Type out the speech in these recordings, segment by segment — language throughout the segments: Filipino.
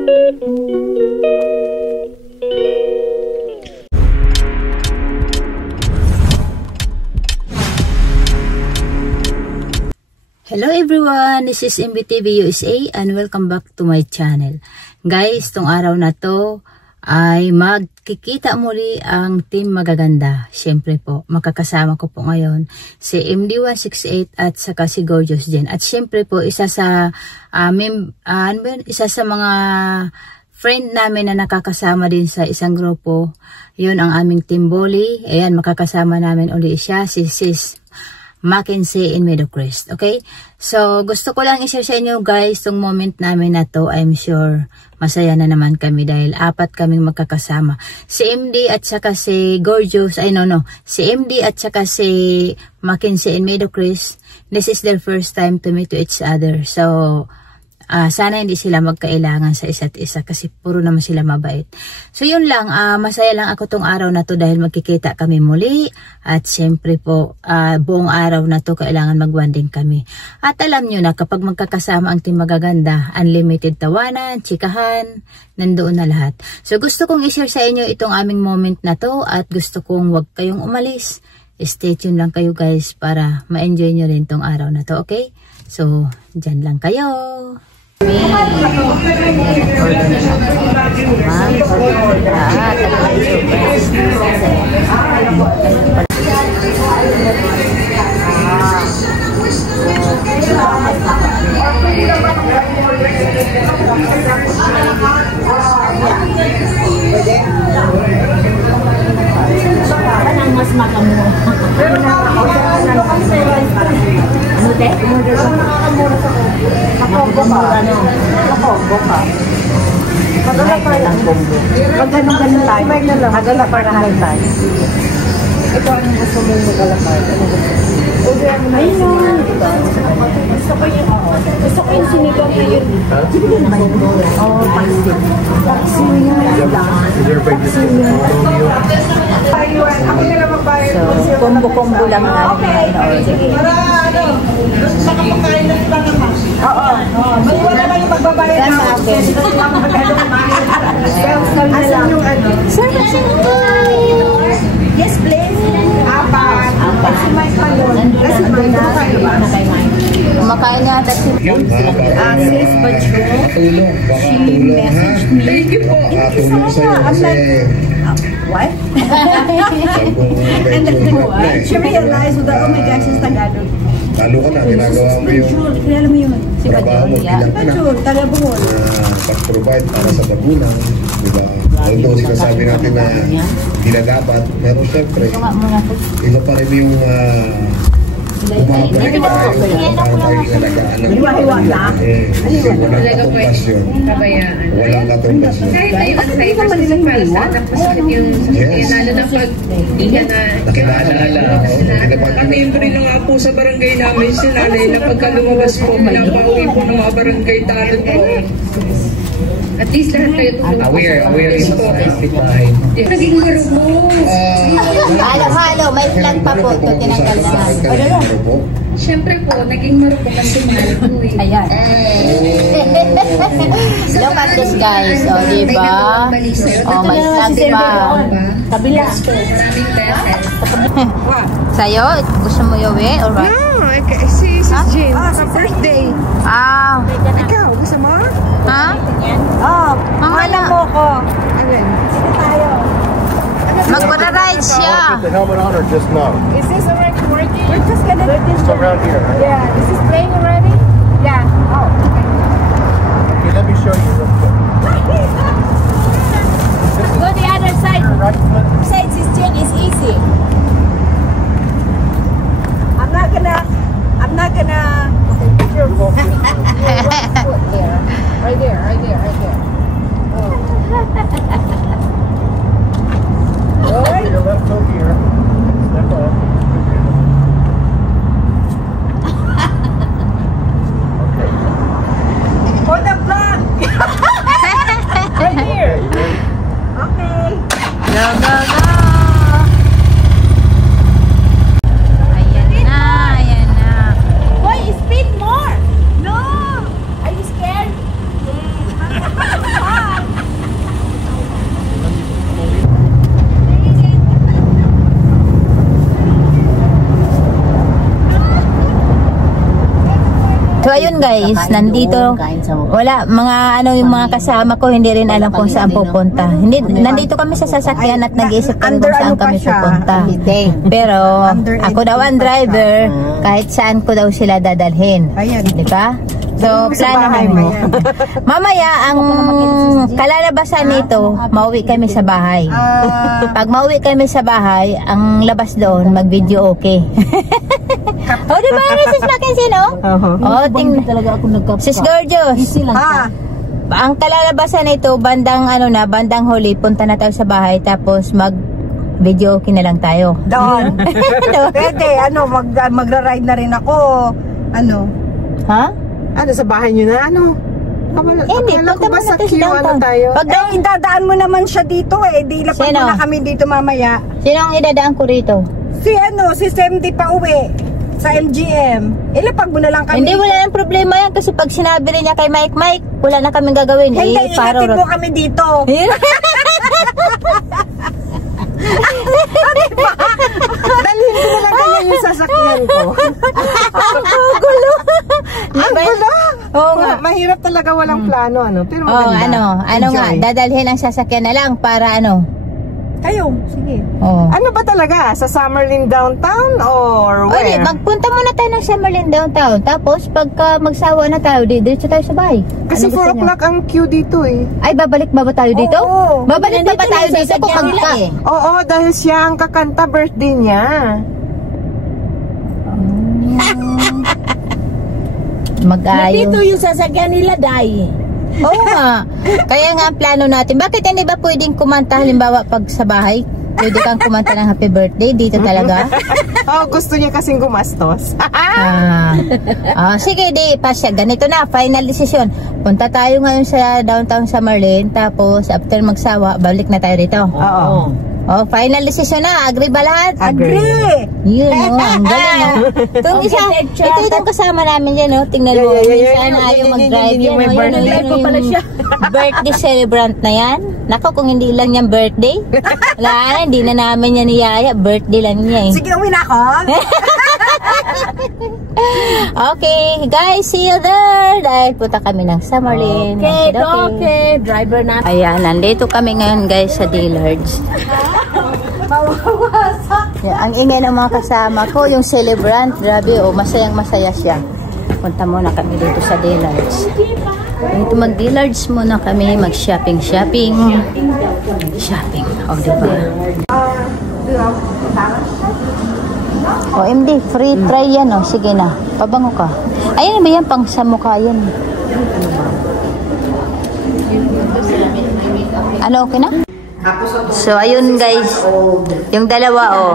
Hello everyone, this is MBTV USA and welcome back to my channel. Guys, tong araw na to ay magkikita muli ang team magaganda. Siyempre po, makakasama ko po ngayon si MD168 at saka si Gorgeous Jen. At siyempre po, isa sa mga friend namin na nakakasama din sa isang grupo. Yun ang aming team Bolly. Ayan, makakasama namin uli siya, si Sis Mackenzie in Meadowcrest. Okay? So, gusto ko lang i-share sa inyo guys, tong moment namin na to. I'm sure masaya na naman kami dahil apat kaming magkakasama. Si MD at saka si Gorgeous, si MD at saka si Mackenzie in Meadowcrest. This is their first time to meet to each other. So, sana hindi sila magkailangan sa isa't isa kasi puro naman sila mabait. So yun lang, masaya lang ako tong araw na to dahil magkikita kami muli at siyempre po buong araw na to kailangan mag-bonding kami. At alam nyo na kapag magkakasama ang team magaganda, unlimited tawanan, chikahan, nandoon na lahat. So gusto kong i-share sa inyo itong aming moment na to at gusto kong wag kayong umalis. Stay tuned lang kayo guys para ma-enjoy nyo rin tong araw na to, okay? So, dyan lang kayo. Anong mas makamura? Ano te? Nakombo ka. Pagala pa lang. Pag ganun tayo. Pagala pa lang tayo. Ito ang gusto mo yung magalakad. Ayun. Gusto ko yung sinigang na yun. Oh, pansit. So, kombo-kombo lang natin. Makapagkain na sila naman. Oo. Wala lang yung magbabayad na ako. Asan yung ano? Yes, please. Apat. Kasi may kayon. Kasi may Kumakain niya at si Sis Pacho. She messaged me. Thank you po. Tulong sa'yo kasi what? And then she realized that, oh my gosh, it's Tagalog. lalo ka na, ginagawa mo yung Kilala mo yun? trabaho mo bilang anak taga-Buhol. pag-provide para sa tabunan, diba? Although sinasabi natin na hindi na dapat, pero syempre, iba pa rin yung bumabalik tayo para tayo inalagaan ng walang katumbasyon. Walang katumbasyon. Kahit tayo ang sa'yo kasi para sa anak masakit yung lalo na pag hindi ka na nakilala. Kamiyempre na nga po sa barangay namin si nanay na pagka lumabas po, pinapauwi po ng mga barangay talent po. at least lahat kayo aware is specified. Naging marunong. Halo-halo, may flag pa po. Ito tinanggal na nga. Siyempre po, naging marunong kasi mahal po eh. Ayan. Look at this guys. O, diba? O, may flag pa. Kabila. Maraming pepe. Sa'yo? Gusto mo yawin? Or what? No, si Sis Jean, sa birthday. Ah. Ikaw, gusto mo? Ha? Oh, Mamala mo ko. Alin? Sino tayo? Magpara-ride siya. The helmet on or just no? Is this already working? We're just gonna do this. Still around here. Yeah, this is playing already? Yeah. Oh, okay. Okay, let me show you real quick. Go the other side. Right foot. Besides, this thing is easy. I'm not gonna. Be careful. Foot there. Right there. Oh. Right. Your left foot here. Step up. Okay. So ayun guys, nandito wala mga ano yung mga kasama ko, hindi rin alam kung saan pupunta. Hindi nandito kami sa sasakyan at nag-iisip kami kung saan kami pupunta. Pero ako daw ang driver, kahit saan ko daw sila dadalhin. Di ba? So, plano namin. Mamaya, ang kalalabasan nito, mauwi kami sa bahay. Pag mauwi kami sa bahay, ang labas doon, mag-video okay. O, di ba? Sis Mackenzie, no? O, tingnan talaga ako nagkapsa. Sis Gorgeous. Ang kalalabasan nito, bandang huli, punta na tayo sa bahay, tapos mag-video okay na lang tayo. Doon. Pwede, magra-ride na rin ako. Ha? Sa bahay nyo na, Hindi, akala ko punta ba muna sa tayo queue, sa downtown. tayo? Pag Idadaan mo naman siya dito Di lapag Sino? muna kami dito mamaya. Sino ang idadaan ko rito? Si Semdi pa uwi sa MGM. Ilapag mo na lang kami. Hindi, wala nang problema yan kasi pag sinabi rin niya kay Mike, wala na kaming gagawin. Hindi, ihatid mo kami dito. Dalhin ko na lang kaya yung sasakyan ko. Ang gulo. Ang gulo. Oo nga. Mahirap talaga walang plano, Pero Oo, maganda. ano nga, dadalhin ang sasakyan na lang para Kayo, sige. Oo. Ano ba talaga? Sa Summerlin downtown or where? Oye, magpunta muna tayo ng Summerlin downtown. Tapos, pagka magsawa na tayo, diretso tayo sa bahay. Kasi 4 o'clock ang queue dito Ay, babalik ba tayo dito? Oo. Babalik ba tayo dito kung magka? Oo, dahil siya ang kakanta birthday niya. Mag-ayo. yung sasakyan nila, Day. Oo nga. Kaya nga ang plano natin. Bakit hindi ba pwedeng kumanta halimbawa pag sa bahay? Pwede kang kumanta ng happy birthday dito talaga? Gusto niya kasing gumastos. Sige, di pasya. Ganito na, final decision. Punta tayo ngayon sa downtown Summerlin. Tapos after magsawa, balik na tayo dito. Oo. Final decision na. Agree ba lahat? Agree! Yun, ang galing. Itong itong kasama namin yan, tingnan mo. Minsan ayaw mag-drive yan. Birthday celebrant na yan. Nako, kung hindi lang yan birthday. Wala, hindi na namin yan niyaya. Birthday lang niya eh. Sige, uwi na ako. Okay, guys, see you there. Dahil punta kami ng Summerlin. Okay. Driver na. Ayan, nandito kami ngayon guys sa Dillard's. Yan, ang ingay ng mga kasama ko, yung celebrant, grabe, masayang masaya siya. Punta muna kami dito sa Dillard's. Dito mag-Dillard's muna kami, mag-shopping. Shopping. Diba? MD, free try yan, sige na. Pabango ka. Ayan ba yan, pang sa mukha yan. Okay na? So, ayun guys, yung dalawa,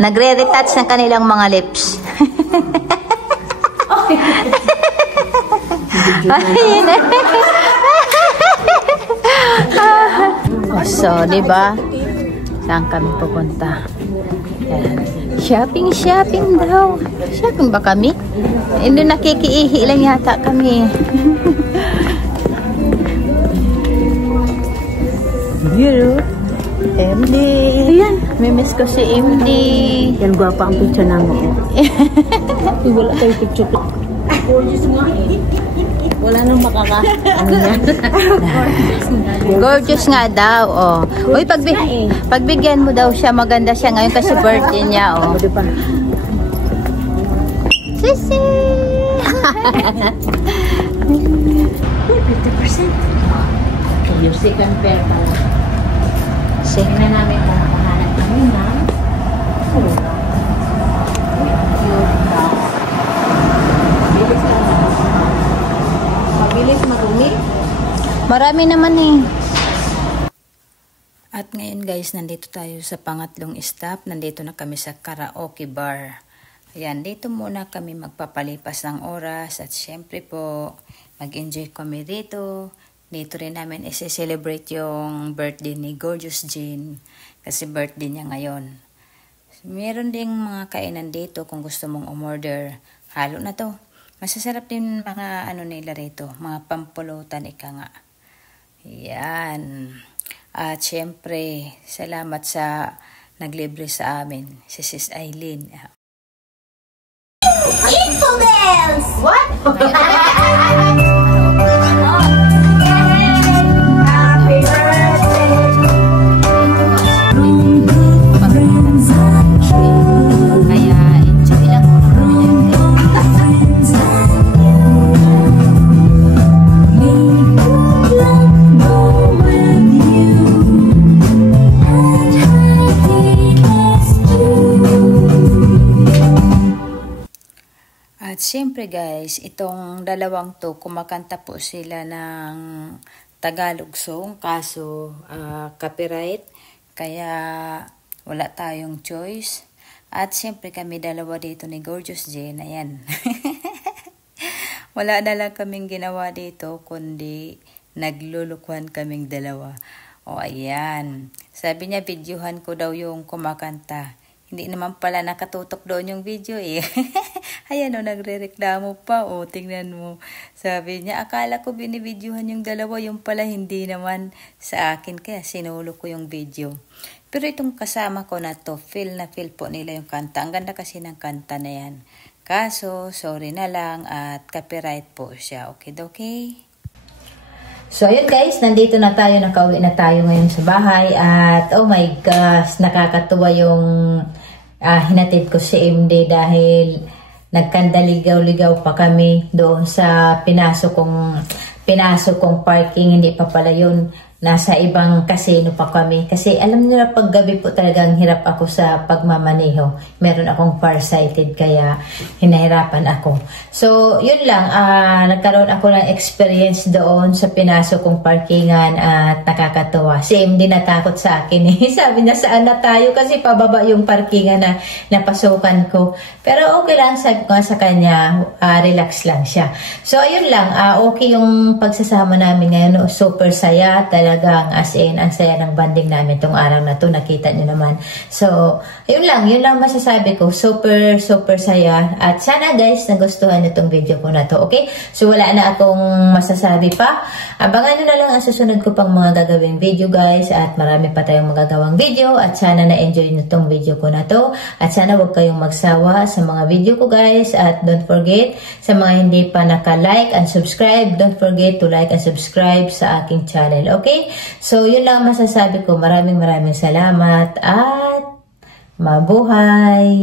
nagre-retouch ng kanilang mga lips. So, diba? Saan kami pupunta? Shopping daw. Shopping ba kami? Hindi, nakikiihi lang yata kami. Yun. MD. Ayan. Mimiss ko si MD. Yan, gwapa ang picture namin. Wala kayo picture. Wala nang Gorgeous nga daw, Uy, pagbigyan mo daw siya, maganda siya ngayon kasi birthday niya, Sisi! 50%. Okay, yung second pair pala. Tingnan namin kung makahanap kami na. Mabilis marumi. Marami naman At ngayon guys, nandito tayo sa pangatlong stop. Nandito na kami sa karaoke bar. Ayan, dito muna kami magpapalipas ng oras. At syempre po, mag-enjoy kami dito. Dito rin namin isi-celebrate yung birthday ni Gorgeous Jean. Kasi birthday niya ngayon. Meron ding mga kainan dito kung gusto mong umorder. Halo na to. Masasarap din mga nila rito. Mga pampulutan ika nga. Yan. At syempre, salamat sa naglibre sa amin. Si Sis Aileen. Infobells! What? At syempre guys, itong dalawang to, kumakanta po sila ng Tagalog song, kaso copyright, kaya wala tayong choice. At syempre kami dalawa dito ni Gorgeous Jen, ayan. Wala na lang kaming ginawa dito, kundi naglulukuhan kaming dalawa. O ayan, sabi niya videohan ko daw yung kumakanta. Hindi naman pala nakatutok doon yung video eh. Ayan o, nagre-reklamo pa o, tingnan mo. Sabi niya, akala ko binibidyohan yung dalawa, yung pala hindi naman sa akin, kaya sinulo ko yung video. Pero itong kasama ko na to, feel na feel po nila yung kanta. Ang ganda kasi ng kanta na yan. Kaso, sorry na lang at copyright po siya. Okay? So, ayun guys, nandito na tayo, nakauwi na tayo ngayon sa bahay. At, oh my gosh, nakakatuwa yung hinatid ko si MD dahil nagkandaligaw-ligaw pa kami doon sa pinasok kong parking. Hindi pa pala yun. Nasa ibang casino pa kami. Kasi alam niyo na paggabi po talagang hirap ako sa pagmamaneho. Meron akong farsighted kaya hinahirapan ako. So, yun lang. Nagkaroon ako ng experience doon sa pinasok kong parkingan at nakakatuwa. Si MD natakot sa akin eh. Sabi niya, saan na tayo? Kasi pababa yung parkingan na napasukan ko. Pero okay lang, sabi ko sa kanya, relax lang siya. So, ayun lang. Okay yung pagsasama namin ngayon. Super saya talagang as in, ang saya ng banding namin tong araw na to, nakita nyo naman. So, yun lang masasabi ko, super saya, at sana guys, nagustuhan nyo tong video ko na to, okay? So, wala na akong masasabi pa, abangan nyo na lang ang susunod ko pang mga gagawing video guys, at marami pa tayong magagawang video, at sana na-enjoy nyo tong video ko na to, at sana wag kayong magsawa sa mga video ko guys, at don't forget, sa mga hindi pa naka-like and subscribe, don't forget to like and subscribe sa aking channel, okay? So, yun lang masasabi ko. Maraming salamat at mabuhay!